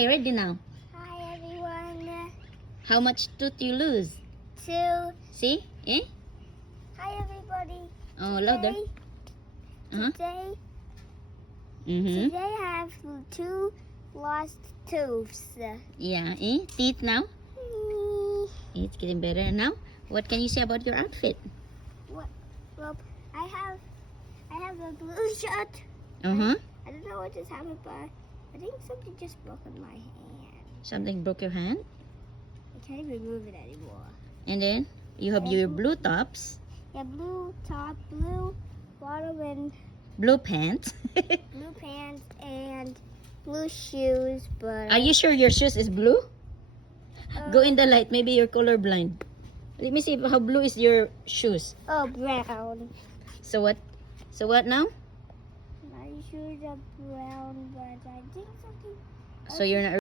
Ready now. Hi everyone. How much tooth you lose? 2. See? Eh? Hi everybody. Oh, louder. Today, Mm-hmm. today I have 2 lost tooths. Yeah. Eh? Teeth now? It's getting better now. What can you say about your outfit? Well, I have a blue shirt. Uh-huh. I don't know what just happened, but I think something just broke on my hand. Something broke your hand? I can't even move it anymore. And then you have your blue tops, Yeah, blue top, blue bottom, and blue pants. blue pants and blue shoes. But Are you sure your shoes is blue? Go in the light. Maybe you're colorblind. Let me see how blue is your shoes. Oh, brown. So what? So what now? My shoes are brown, but I think something. So you're not